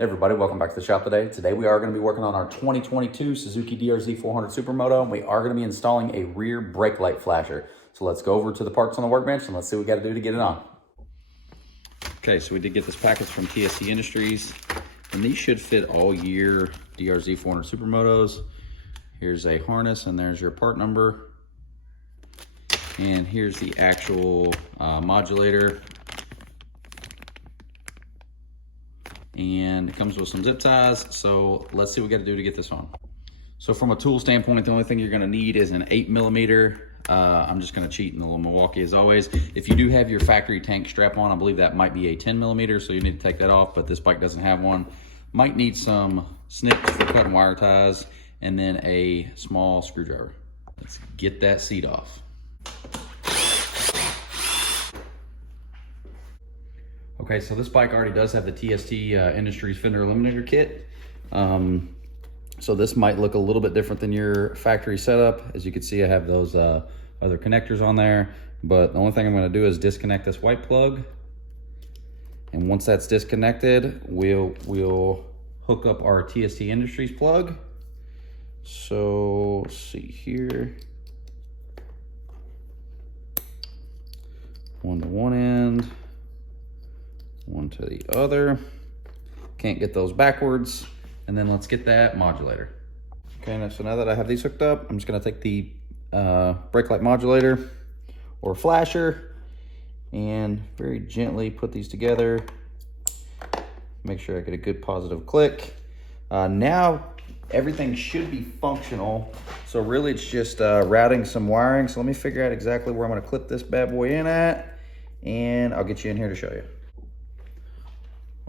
Hey everybody, welcome back to the shop today. Today we are going to be working on our 2022 Suzuki DRZ400 Supermoto, and we are going to be installing a rear brake light flasher. So let's go over to the parts on the workbench and let's see what we got to do to get it on. Okay, so we did get this package from TST Industries, and these should fit all year DRZ400 Supermotos. Here's a harness and there's your part number. And here's the actual modulator. And it comes with some zip ties, so let's see what we got to do to get this on. So from a tool standpoint, the only thing you're going to need is an 8mm. I'm just going to cheat in the little Milwaukee as always. If you do have your factory tank strap on, I believe that might be a 10mm, so you need to take that off, but this bike doesn't have one. Might need some snips for cutting wire ties, and then a small screwdriver. Let's get that seat off. Okay, so this bike already does have the TST Industries fender eliminator kit. So this might look a little bit different than your factory setup. As you can see, I have those other connectors on there, but the only thing I'm gonna do is disconnect this white plug. And once that's disconnected, we'll hook up our TST Industries plug. So let's see here. One to one end, one to the other. Can't get those backwards. And then let's get that modulator. Okay, so now that I have these hooked up, I'm just gonna take the brake light modulator or flasher and very gently put these together. Make sure I get a good positive click. Now everything should be functional. So really it's just routing some wiring. So let me figure out exactly where I'm gonna clip this bad boy in at, and I'll get you in here to show you.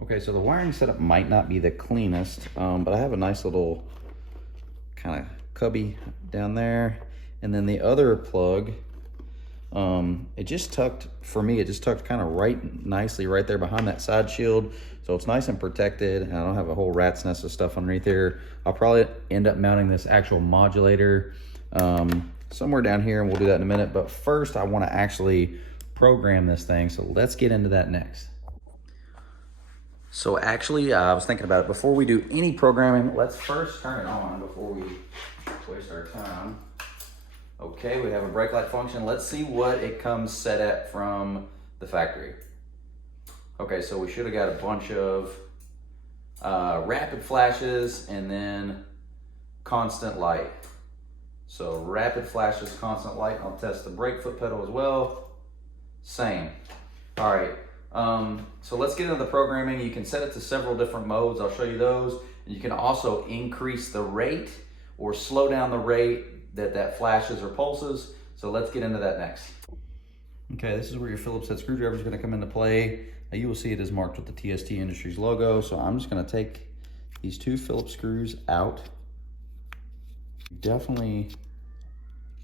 Okay, so the wiring setup might not be the cleanest, but I have a nice little kind of cubby down there. And then the other plug, it just tucked, for me, it just tucked kind of right nicely right there behind that side shield. So it's nice and protected, and I don't have a whole rat's nest of stuff underneath here. I'll probably end up mounting this actual modulator somewhere down here, and we'll do that in a minute. But first, I want to actually program this thing, so let's get into that next. So actually, I was thinking about it. Before we do any programming, let's first turn it on before we waste our time. Okay, we have a brake light function. Let's see what it comes set at from the factory. Okay, so we should have got a bunch of rapid flashes and then constant light. So rapid flashes, constant light. I'll test the brake foot pedal as well. Same. All right. So let's get into the programming. You can set it to several different modes. I'll show you those. And you can also increase the rate or slow down the rate that flashes or pulses. So let's get into that next. Okay, this is where your Phillips head screwdriver is going to come into play. You will see it is marked with the TST Industries logo. So I'm just going to take these two Phillips screws out. Definitely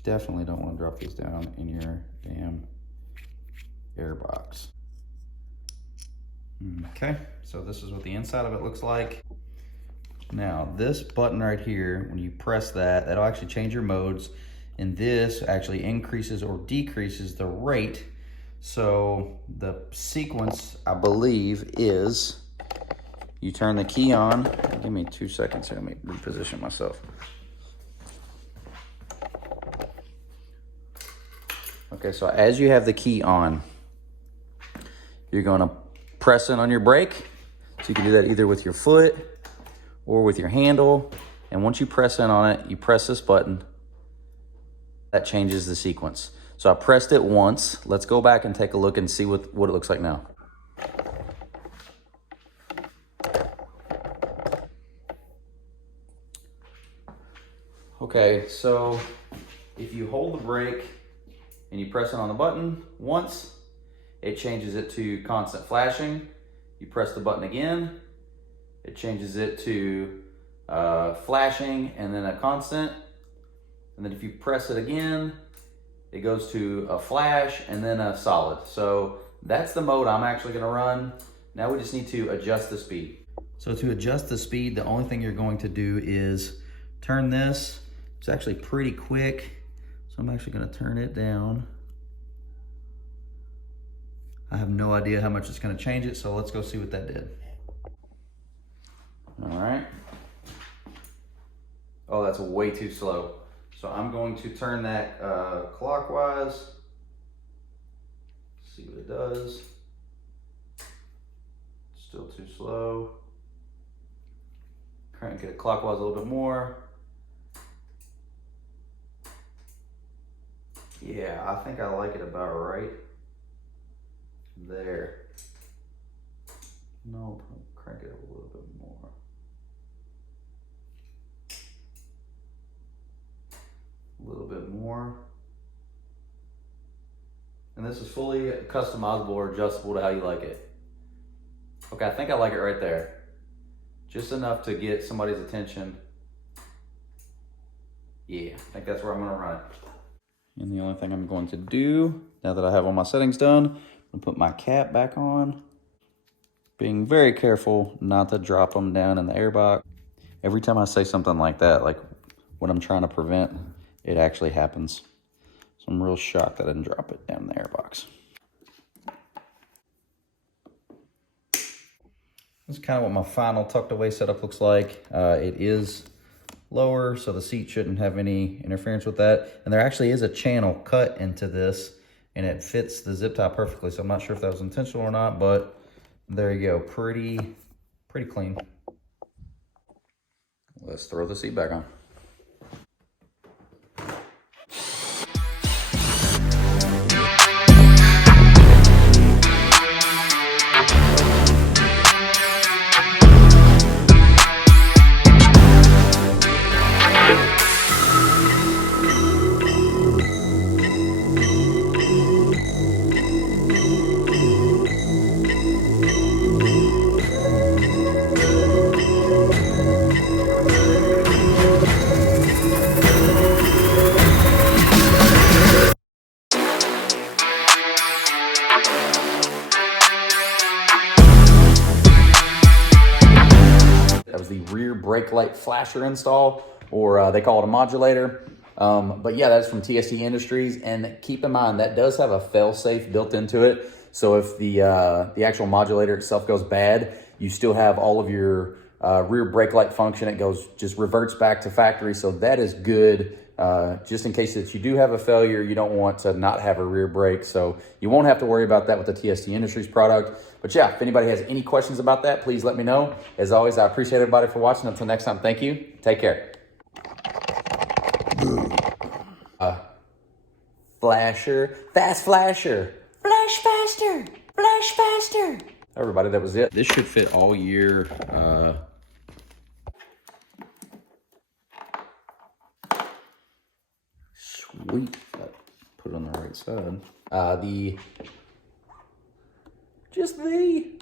don't want to drop these down in your damn air box. Okay, so this is what the inside of it looks like. Now this button right here, when you press that, that'll actually change your modes, and this actually increases or decreases the rate. So the sequence, I believe, is you turn the key on. Give me 2 seconds here, let me reposition myself. Okay, so as you have the key on, you're gonna press in on your brake. So you can do that either with your foot or with your handle. And once you press in on it, you press this button. That changes the sequence. So I pressed it once. Let's go back and take a look and see what it looks like now. Okay, so if you hold the brake and you press it on the button once, it changes it to constant flashing. You press the button again, it changes it to flashing and then a constant. And then if you press it again, it goes to a flash and then a solid. So that's the mode I'm actually gonna run. Now we just need to adjust the speed. So to adjust the speed, the only thing you're going to do is turn this. It's actually pretty quick. So I'm actually gonna turn it down. I have no idea how much it's going to change it, so let's go see what that did. All right. Oh, that's way too slow. So I'm going to turn that clockwise. See what it does. Still too slow. Crank it clockwise a little bit more. Yeah, I think I like it about right there. No, crank it up a little bit more. A little bit more. And this is fully customizable or adjustable to how you like it. Okay, I think I like it right there. Just enough to get somebody's attention. Yeah, I think that's where I'm gonna run it. And the only thing I'm going to do, now that I have all my settings done, I'm gonna put my cap back on. Being very careful not to drop them down in the airbox. Every time I say something like that, like what I'm trying to prevent, it actually happens. So I'm real shocked that I didn't drop it down in the airbox. This is kind of what my final tucked away setup looks like. It is lower, so the seat shouldn't have any interference with that. And there actually is a channel cut into this, and it fits the zip tie perfectly. So I'm not sure if that was intentional or not, but there you go. Pretty clean. Let's throw the seat back on. That was the rear brake light flasher install, or they call it a modulator. But yeah, that's from TST Industries. And keep in mind, that does have a fail-safe built into it. So if the actual modulator itself goes bad, you still have all of your rear brake light function. It just reverts back to factory. So that is good. Just in case that you do have a failure, you don't want to not have a rear brake. So you won't have to worry about that with the TST Industries product. But yeah, if anybody has any questions about that, please let me know. As always, I appreciate everybody for watching. Until next time, thank you. Take care. Flasher, fast flasher. Flash faster, flash faster. Everybody, that was it. This should fit all year. Sweet. Put it on the right side. Just the